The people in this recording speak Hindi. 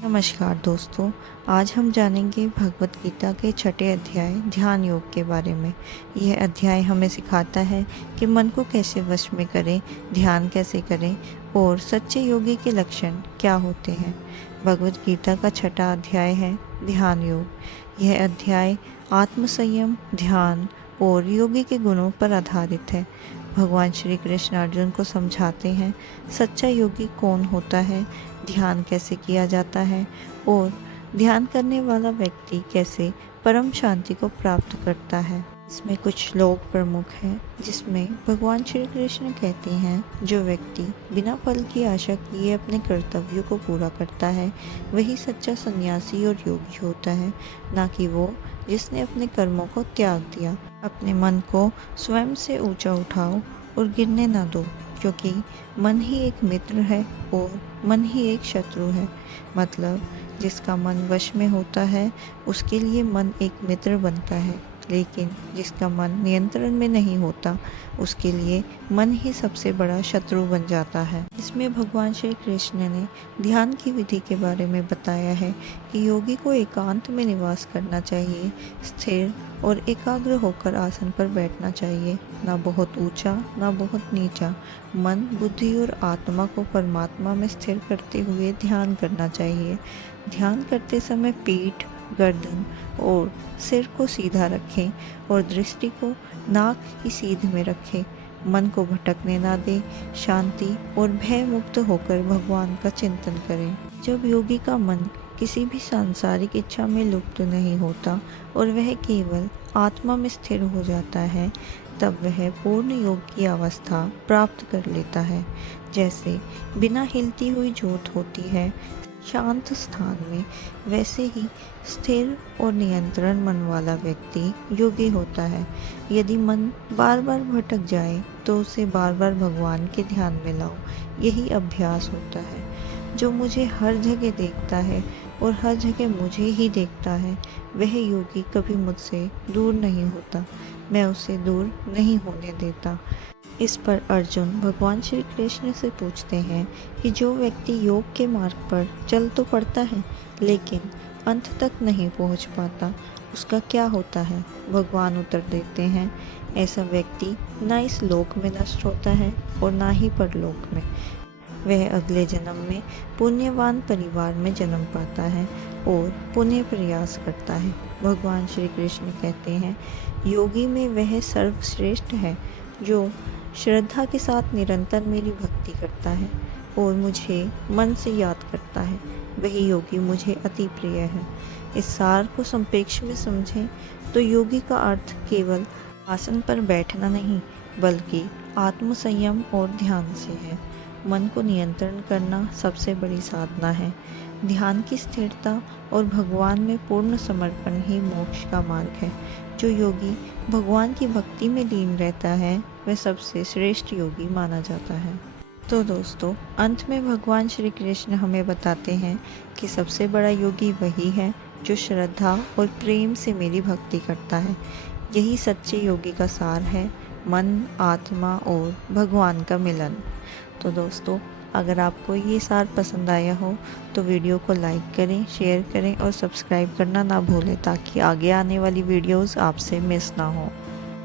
नमस्कार दोस्तों, आज हम जानेंगे भगवत गीता के छठे अध्याय ध्यान योग के बारे में। यह अध्याय हमें सिखाता है कि मन को कैसे वश में करें, ध्यान कैसे करें और सच्चे योगी के लक्षण क्या होते हैं। भगवत गीता का छठा अध्याय है ध्यान योग। यह अध्याय आत्म संयम, ध्यान और योगी के गुणों पर आधारित है। भगवान श्री कृष्ण अर्जुन को समझाते हैं सच्चा योगी कौन होता है, ध्यान कैसे किया जाता है और ध्यान करने वाला व्यक्ति कैसे परम शांति को प्राप्त करता है। इसमें कुछ श्लोक प्रमुख हैं जिसमें भगवान श्री कृष्ण कहते हैं जो व्यक्ति बिना फल की आशा किए अपने कर्तव्यों को पूरा करता है वही सच्चा सन्यासी और योगी होता है, ना कि वो जिसने अपने कर्मों को त्याग दिया। अपने मन को स्वयं से ऊंचा उठाओ और गिरने ना दो, क्योंकि मन ही एक मित्र है और मन ही एक शत्रु है। मतलब जिसका मन वश में होता है उसके लिए मन एक मित्र बनता है, लेकिन जिसका मन नियंत्रण में नहीं होता उसके लिए मन ही सबसे बड़ा शत्रु बन जाता है। इसमें भगवान श्री कृष्ण ने ध्यान की विधि के बारे में बताया है कि योगी को एकांत में निवास करना चाहिए, स्थिर और एकाग्र होकर आसन पर बैठना चाहिए, ना बहुत ऊंचा ना बहुत नीचा। मन, बुद्धि और आत्मा को परमात्मा में स्थिर करते हुए ध्यान करना चाहिए। ध्यान करते समय पीठ, गर्दन और सिर को सीधा रखें और दृष्टि को नाक की सीध में रखें। मन को भटकने ना दें, शांति और भय मुक्त होकर भगवान का चिंतन करें। जब योगी का मन किसी भी सांसारिक इच्छा में लुप्त नहीं होता और वह केवल आत्मा में स्थिर हो जाता है, तब वह पूर्ण योग की अवस्था प्राप्त कर लेता है। जैसे बिना हिलती हुई ज्योत होती है शांत स्थान में, वैसे ही स्थिर और नियंत्रण मन वाला व्यक्ति योगी होता है। यदि मन बार बार भटक जाए तो उसे बार बार भगवान के ध्यान में लाओ। यही अभ्यास होता है। जो मुझे हर जगह देखता है और हर जगह मुझे ही देखता है, वह योगी कभी मुझसे दूर नहीं होता। मैं उसे दूर नहीं होने देता। इस पर अर्जुन भगवान श्री कृष्ण से पूछते हैं कि जो व्यक्ति योग के मार्ग पर चल तो पड़ता है लेकिन अंत तक नहीं पहुंच पाता, उसका क्या होता है। भगवान उत्तर देते हैं, ऐसा व्यक्ति ना इस लोक में नष्ट होता है और ना ही परलोक में। वह अगले जन्म में पुण्यवान परिवार में जन्म पाता है और पुण्य प्रयास करता है। भगवान श्री कृष्ण कहते हैं, योगी में वह सर्वश्रेष्ठ है जो श्रद्धा के साथ निरंतर मेरी भक्ति करता है और मुझे मन से याद करता है। वही योगी मुझे अति प्रिय है। इस सार को संक्षेप में समझें तो योगी का अर्थ केवल आसन पर बैठना नहीं बल्कि आत्म संयम और ध्यान से है। मन को नियंत्रण करना सबसे बड़ी साधना है। ध्यान की स्थिरता और भगवान में पूर्ण समर्पण ही मोक्ष का मार्ग है। जो योगी भगवान की भक्ति में लीन रहता है वह सबसे श्रेष्ठ योगी माना जाता है। तो दोस्तों, अंत में भगवान श्री कृष्ण हमें बताते हैं कि सबसे बड़ा योगी वही है जो श्रद्धा और प्रेम से मेरी भक्ति करता है। यही सच्चे योगी का सार है, मन, आत्मा और भगवान का मिलन। तो दोस्तों, अगर आपको ये सार पसंद आया हो तो वीडियो को लाइक करें, शेयर करें और सब्सक्राइब करना ना भूलें ताकि आगे आने वाली वीडियोस आपसे मिस ना हो।